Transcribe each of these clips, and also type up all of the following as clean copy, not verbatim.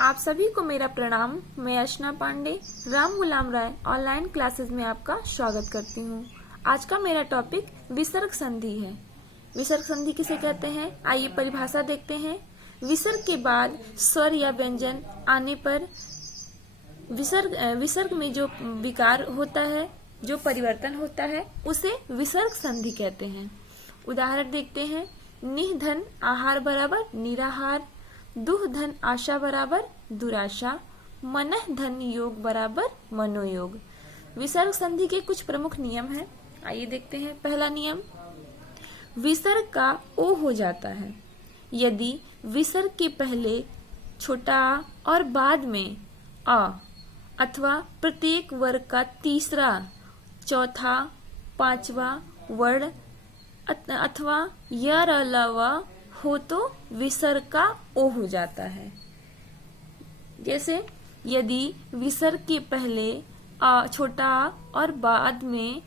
आप सभी को मेरा प्रणाम। मैं अर्चना पांडे राम गुलाम राय ऑनलाइन क्लासेस में आपका स्वागत करती हूँ। आज का मेरा टॉपिक विसर्ग संधि है। विसर्ग संधि किसे कहते हैं, आइए परिभाषा देखते हैं। विसर्ग के बाद स्वर या व्यंजन आने पर विसर्ग में जो विकार होता है, जो परिवर्तन होता है, उसे विसर्ग संधि कहते हैं। उदाहरण देखते हैं। निह धन आहार बराबर निराहार, दुह धन आशा बराबर दुराशा, मनः धन योग बराबर मनोयोग। विसर्ग संधि के कुछ प्रमुख नियम हैं, आइए देखते हैं। पहला नियम, विसर्ग का ओ हो जाता है यदि विसर्ग के पहले छोटा आ और बाद में आ अथवा प्रत्येक वर्ग का तीसरा, चौथा, पांचवा वर्ण अथवा यर अलावा हो तो विसर्ग का ओ हो जाता है। जैसे यदि विसर्ग के पहले छोटा आ और बाद में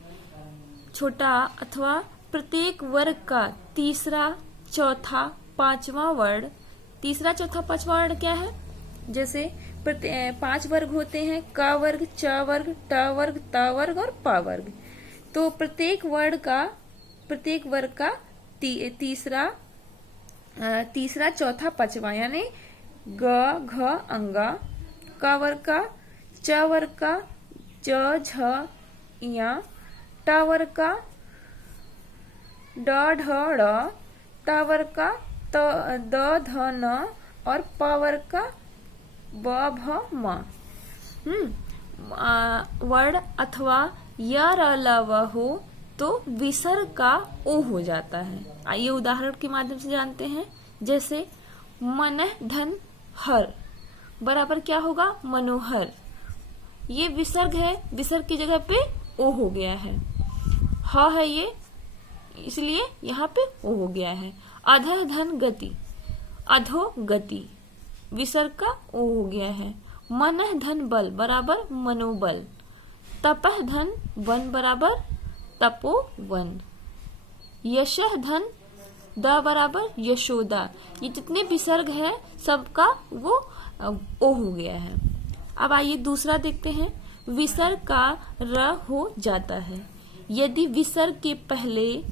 छोटा आ अथवा प्रत्येक वर्ग का तीसरा, चौथा, पांचवा वर्ण, तीसरा, चौथा, पांचवा वर्ण क्या है? जैसे 5 वर्ग होते हैं, क वर्ग, च वर्ग, ट वर्ग, त वर्ग और प वर्ग। तो प्रत्येक वर्ग का तीसरा, चौथा, पांचवा यानी ग, घ, अंगा, क वर्ग का, च वर्ग का, ज, झ, इया, ट वर्ग का, ड, ढ, ड़, त वर्ग का, द, ध, न और प वर्ग का ब, भ, म। वर्ण अथवा यर अलावा हो तो विसर्ग का ओ हो जाता है। आइए उदाहरण के माध्यम से जानते हैं। जैसे मनः धन हर बराबर क्या होगा? मनोहर। ये विसर्ग है, विसर्ग की जगह पे ओ हो गया है। ह है ये, इसलिए यहाँ पे ओ हो गया है। अधः धन गति, अधो गति, विसर्ग का ओ हो गया है। मनः धन बल बराबर मनोबल। तपः धन वन बराबर तपोवन। यशः धन द बराबर यशोदा। ये जितने विसर्ग है सबका वो ओ हो गया है। अब आइए दूसरा देखते हैं। विसर्ग का र हो जाता है यदि विसर्ग के पहले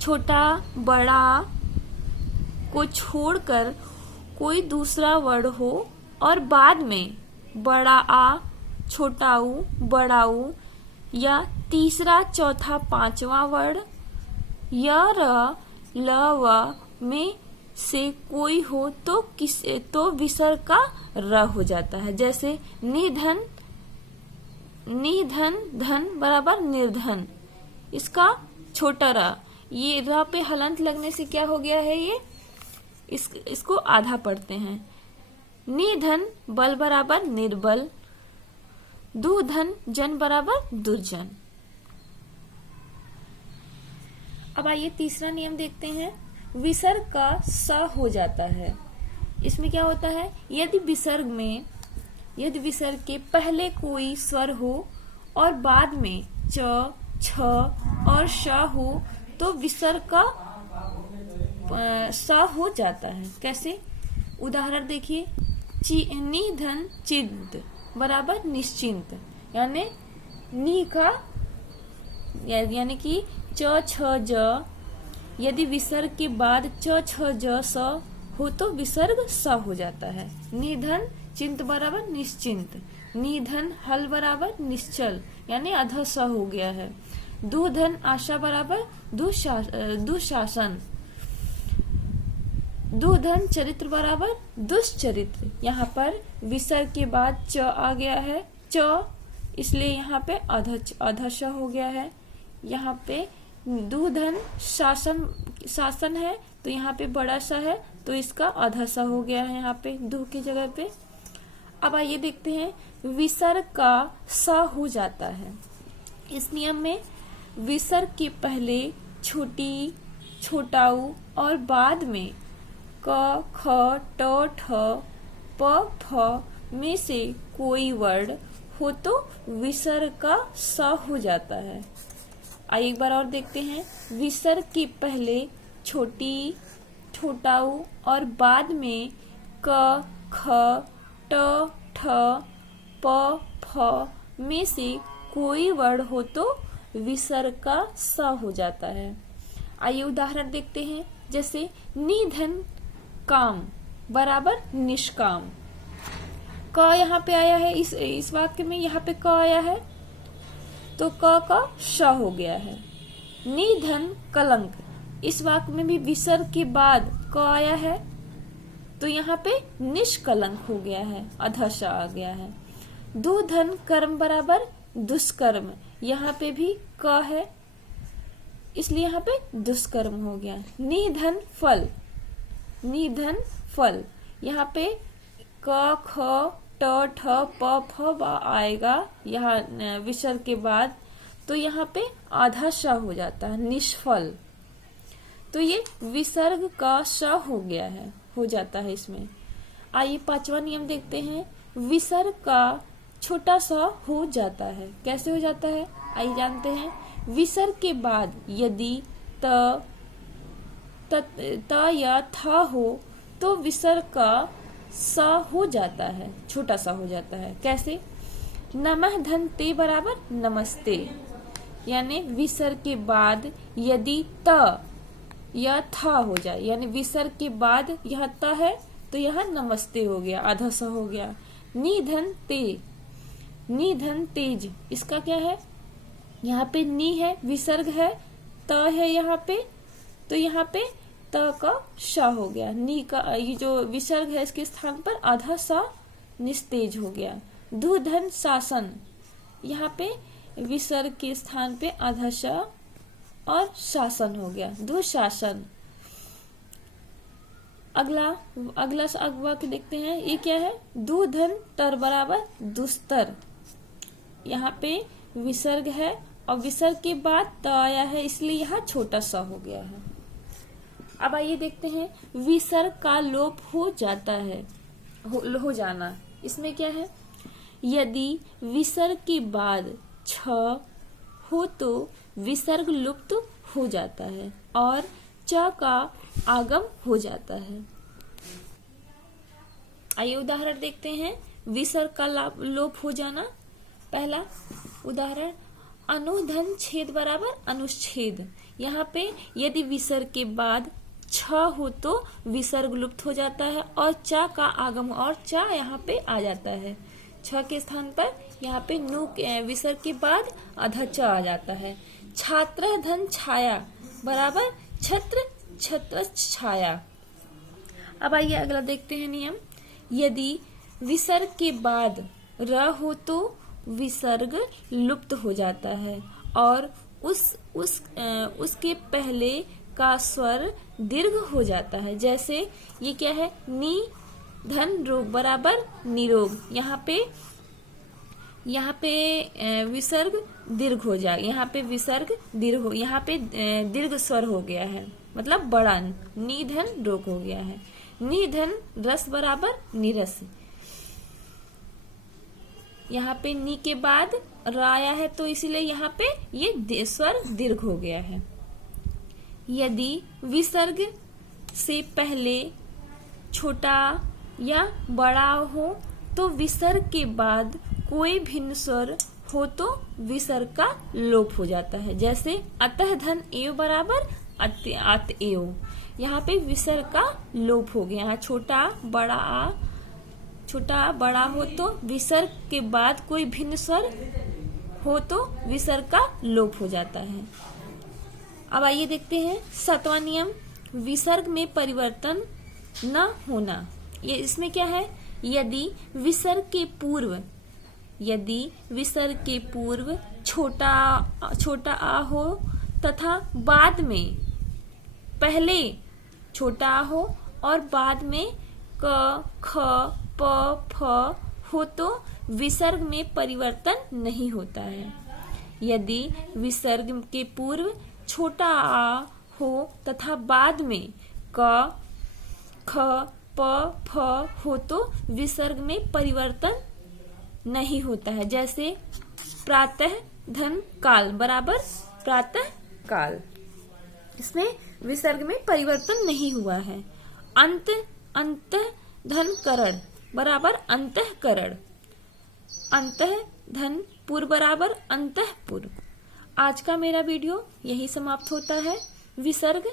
छोटा, बड़ा को छोड़कर कोई दूसरा वर्ण हो और बाद में बड़ा आ, छोटा ऊ, बड़ा ऊ या तीसरा, चौथा, पांचवा वर्ण य, र, ल, व में से कोई हो तो विसर्ग का र हो जाता है। जैसे निधन, धन बराबर निर्धन, इसका छोटा र, ये र पे हलंत लगने से क्या हो गया है? ये इसको आधा पढ़ते हैं। निधन बल बराबर निर्बल, दुधन जन बराबर दुर्जन। अब आइए तीसरा नियम देखते हैं। विसर्ग का स हो जाता है। इसमें क्या होता है? यदि विसर्ग के पहले कोई स्वर हो और बाद में च, छ और श हो तो विसर्ग का स हो जाता है। कैसे? उदाहरण देखिए। निधन चिंत बराबर निश्चिंत, यानी कि च, छ, ज, यदि विसर्ग के बाद च, छ, ज, स हो तो विसर्ग स हो जाता है। निधन चिंत बराबर निश्चिंत। निधन हल बराबर निश्चल, यानी अध स हो गया है। दुधन आशा बराबर दुशासन। दुधन चरित्र बराबर दुष्चरित्र। यहाँ पर विसर्ग के बाद च आ गया है, च, इसलिए यहाँ पे अध श हो गया है। यहाँ पे दुधन शासन है तो यहाँ पे बड़ा सा है तो इसका आधा सा हो गया है यहाँ पे दुह की जगह पे। अब आइए देखते हैं। विसर्ग का स हो जाता है। इस नियम में विसर्ग के पहले छोटी, छोटा ऊ और बाद में क, ख, ट, ठ, प, फ में से कोई वर्ण हो तो विसर्ग का स हो जाता है। आइए एक बार और देखते हैं। विसर्ग के पहले छोटी, छोटा ऊ और बाद में क, ख, ट, ठ, प, फ में से कोई वर्ण हो तो विसर्ग का स हो जाता है। आइए उदाहरण देखते हैं। जैसे निधन काम बराबर निष्काम। क यहाँ पे आया है, इस वाक्य में यहाँ पे क आया है तो क का श हो गया है। निधन कलंक, इस वाक्य में भी विसर्ग के बाद क आया है तो यहाँ पे निष्कलंक हो गया है, अधः श आ गया है। दुधन कर्म बराबर दुष्कर्म, यहाँ पे भी क है इसलिए यहाँ पे दुष्कर्म हो गया। निधन फल, निधन फल, यहाँ पे क, ख, ट, ठ, प, फ आएगा यहाँ विसर्ग के बाद तो यहाँ पे आधा श हो जाता है, निष्फल। तो ये विसर्ग का श हो गया है, हो जाता है इसमें। आइए पांचवा नियम देखते हैं। विसर्ग का छोटा सा हो जाता है। कैसे हो जाता है आइए जानते हैं। विसर्ग के बाद यदि त या था हो तो विसर्ग का स हो जाता है, छोटा सा हो जाता है। कैसे? नमः धन ते बराबर नमस्ते, यानी विसर्ग के बाद यदि त या था हो जाए, यानी विसर्ग के बाद यह त है तो यह नमस्ते हो गया, आधा सा हो गया। निधन ते, निधन तेज, इसका क्या है? यहाँ पे नी है, विसर्ग है, त है यहाँ पे तो यहाँ पे त का श हो गया। नी का ये जो विसर्ग है इसके स्थान पर आधा सा निस्तेज हो गया। दुधन शासन, यहाँ पे विसर्ग के स्थान पे आधा श और शासन हो गया, दुशासन। अगला वाक्य देखते हैं, ये क्या है? दुधन तर बराबर दुस्तर, यहाँ पे विसर्ग है और विसर्ग के बाद त आया है इसलिए यहाँ छोटा सा हो गया है। अब आइए देखते हैं विसर्ग का लोप हो जाता है, हो जाना। इसमें क्या है? यदि विसर्ग के बाद छ हो तो विसर्ग लुप्त हो जाता है और च का आगम हो जाता है। आइए उदाहरण देखते हैं विसर्ग का लोप हो जाना। पहला उदाहरण, अनुधन छेद बराबर अनुच्छेद, यहाँ पे यदि विसर्ग के बाद छ हो तो विसर्ग लुप्त हो जाता है और च का आगम और च यहाँ पे आ जाता है। छ के स्थान पर यहाँ पे नु विसर्ग के बाद आधा च आ जाता है। छात्र धन छाया बराबर छत्र छत्र छाया। अब आइए अगला देखते हैं नियम। यदि विसर्ग के बाद र हो तो विसर्ग लुप्त हो जाता है और उसके पहले का स्वर दीर्घ हो जाता है। जैसे ये क्या है? नी धन रोग बराबर निरोग, यहाँ पे विसर्ग दीर्घ हो जाए, यहाँ पे विसर्ग दीर्घ हो, यहाँ पे दीर्घ स्वर हो गया है, मतलब बड़ा निधन रोग हो गया है। निधन रस बराबर निरस, यहाँ पे नी के बाद र आया है तो इसीलिए यहाँ पे ये स्वर दीर्घ हो गया है। यदि विसर्ग से पहले छोटा या बड़ा हो तो विसर्ग के बाद कोई भिन्न स्वर हो तो विसर्ग का लोप हो जाता है। जैसे अतः धन एव बराबर अत एव, यहाँ पे विसर्ग का लोप हो गया। यहाँ छोटा बड़ा हो तो विसर्ग के बाद कोई भिन्न स्वर हो तो विसर्ग का लोप हो जाता है। अब आइए देखते हैं सातवां नियम, विसर्ग में परिवर्तन न होना। ये इसमें क्या है? यदि विसर्ग के पूर्व छोटा आ हो तथा बाद में पहले छोटा आ हो और बाद में क, ख, प, फ हो तो विसर्ग में परिवर्तन नहीं होता है। यदि विसर्ग के पूर्व छोटा आ हो तथा बाद में क, ख, प, फ हो तो विसर्ग में परिवर्तन नहीं होता है। जैसे प्रातः धन काल बराबर प्रातः काल, इसमें विसर्ग में परिवर्तन नहीं हुआ है। अंत धन करण, बराबर अंतःकरण, अंतः धन पुर बराबर अंतःपुर। आज का मेरा वीडियो यही समाप्त होता है। विसर्ग